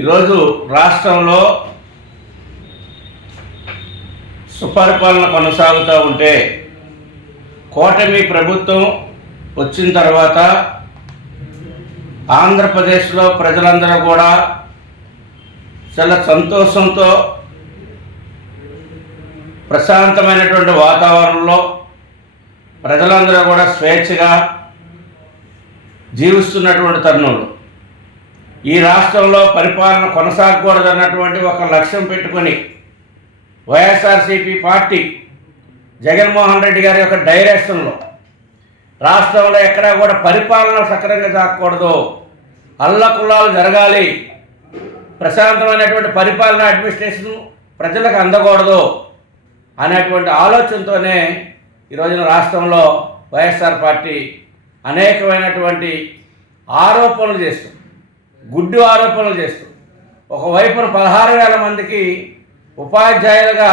ఈరోజు రాష్ట్రంలో సుపరిపాలన కొనసాగుతూ ఉంటే కూటమి ప్రభుత్వం వచ్చిన తర్వాత ఆంధ్రప్రదేశ్లో ప్రజలందరూ కూడా చాలా సంతోషంతో ప్రశాంతమైనటువంటి వాతావరణంలో ప్రజలందరూ కూడా స్వేచ్ఛగా జీవిస్తున్నటువంటి తరుణంలో ఈ రాష్ట్రంలో పరిపాలన కొనసాగకూడదన్నటువంటి ఒక లక్ష్యం పెట్టుకొని వైఎస్ఆర్సీపీ పార్టీ జగన్మోహన్ రెడ్డి గారి యొక్క డైరెక్షన్లో రాష్ట్రంలో ఎక్కడా కూడా పరిపాలన సక్రమంగా సాగకూడదు, అల్లకుల్లాలు జరగాలి, ప్రశాంతమైనటువంటి పరిపాలన అడ్మినిస్ట్రేషన్ ప్రజలకు అందకూడదు అనేటువంటి ఆలోచనతోనే ఈరోజున రాష్ట్రంలో వైఎస్ఆర్ పార్టీ అనేకమైనటువంటి ఆరోపణలు చేస్తూ, గుడ్డు ఆరోపణలు చేస్తూ, ఒకవైపున 16,000 మందికి ఉపాధ్యాయులుగా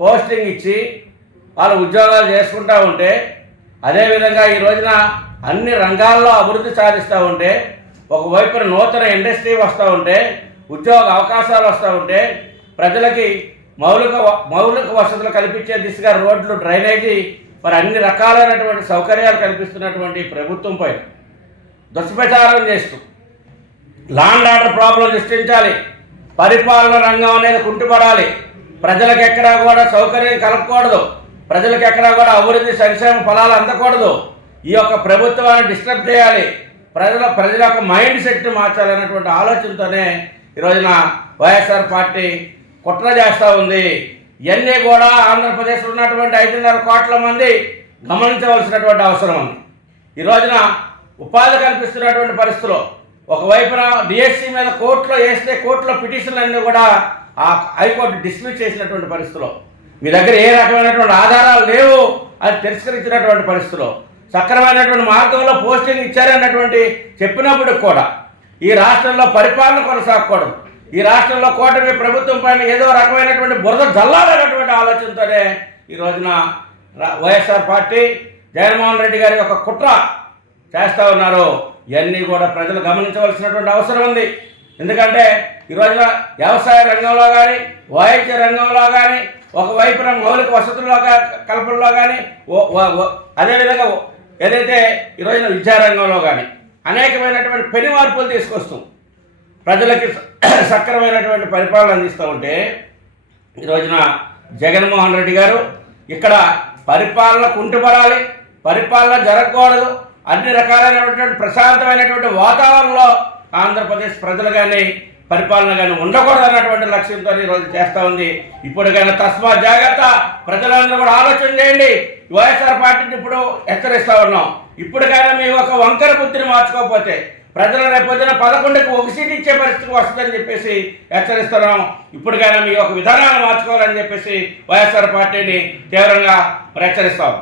పోస్టింగ్ ఇచ్చి వాళ్ళు ఉద్యోగాలు చేసుకుంటూ ఉంటే, అదేవిధంగా ఈ రోజున అన్ని రంగాల్లో అభివృద్ధి సాధిస్తూ ఉంటే, ఒకవైపున నూతన ఇండస్ట్రీ వస్తూ ఉంటే, ఉద్యోగ అవకాశాలు వస్తూ ఉంటే, ప్రజలకి మౌలిక వసతులు కల్పించే దిశగా రోడ్లు, డ్రైనేజీ, మరి అన్ని రకాలైనటువంటి సౌకర్యాలు కల్పిస్తున్నటువంటి ప్రభుత్వంపై దుష్ప్రచారం చేస్తూ లాండ్ ఆర్డర్ ప్రాబ్లం సృష్టించాలి, పరిపాలన రంగం అనేది కుంటుపడాలి, ప్రజలకు ఎక్కడా కూడా సౌకర్యం కలగకూడదు, ప్రజలకు ఎక్కడా కూడా అభివృద్ధి సంక్షేమ ఫలాలు అందకూడదు, ఈ యొక్క ప్రభుత్వాన్ని డిస్టర్బ్ చేయాలి, ప్రజల యొక్క మైండ్ సెట్ మార్చాలన్నటువంటి ఆలోచనతోనే ఈరోజున వైఎస్ఆర్ పార్టీ కుట్ర చేస్తూ ఉంది. ఇవన్నీ కూడా ఆంధ్రప్రదేశ్లో ఉన్నటువంటి 5.5 కోట్ల మంది గమనించవలసినటువంటి అవసరం ఉంది. ఈ రోజున ఉపాధి కల్పిస్తున్నటువంటి పరిస్థితుల్లో ఒకవైపున డిఎస్సి మీద కోర్టులో వేస్తే కోర్టులో పిటిషన్లన్నీ కూడా ఆ హైకోర్టు డిస్మిస్ చేసినటువంటి పరిస్థితిలో, మీ దగ్గర ఏ రకమైనటువంటి ఆధారాలు లేవు అది తిరస్కరించినటువంటి పరిస్థితిలో, సక్రమైనటువంటి మార్గంలో పోస్టింగ్ ఇచ్చారన్నటువంటి చెప్పినప్పుడు కూడా ఈ రాష్ట్రంలో పరిపాలన కొనసాగకూడదు, ఈ రాష్ట్రంలో కూటమి ప్రభుత్వం పైన ఏదో రకమైనటువంటి బురద జల్లాలన్నటువంటి ఆలోచనతోనే ఈ రోజున వైఎస్ఆర్ పార్టీ జగన్మోహన్ రెడ్డి గారి యొక్క కుట్ర చేస్తూ ఉన్నారు. ఇవన్నీ కూడా ప్రజలు గమనించవలసినటువంటి అవసరం ఉంది. ఎందుకంటే ఈ రోజున వ్యవసాయ రంగంలో కానీ, వాయిద్య రంగంలో కానీ, ఒకవైపున మౌలిక వసతుల్లో కల్పనలో కానీ, అదేవిధంగా ఏదైతే ఈ రోజున విద్యారంగంలో కానీ అనేకమైనటువంటి పెను మార్పులు తీసుకొస్తూ ప్రజలకి సక్రమైనటువంటి పరిపాలన అందిస్తూ ఉంటే, ఈ రోజున జగన్మోహన్ రెడ్డి గారు ఇక్కడ పరిపాలన కుంటుపడాలి, పరిపాలన జరగకూడదు, అన్ని రకాలైనటువంటి ప్రశాంతమైనటువంటి వాతావరణంలో ఆంధ్రప్రదేశ్ ప్రజలు కానీ పరిపాలన కానీ ఉండకూడదు అన్నటువంటి లక్ష్యంతో ఈరోజు చేస్తూ ఉంది. ఇప్పటికైనా తస్మా జాగ్రత్త, ప్రజలందరూ కూడా ఆలోచన చేయండి. వైఎస్ఆర్ పార్టీని ఇప్పుడు హెచ్చరిస్తూ ఉన్నాం, ఇప్పటికైనా మీ ఒక వంకర బుద్ధిని మార్చుకోకపోతే ప్రజల రేపొద్దున 11కి ఒక సీట్ ఇచ్చే పరిస్థితి వస్తుందని చెప్పేసి హెచ్చరిస్తున్నాం. ఇప్పటికైనా మీ ఒక విధానాలు మార్చుకోవాలని చెప్పేసి వైఎస్ఆర్ పార్టీని తీవ్రంగా హెచ్చరిస్తాం.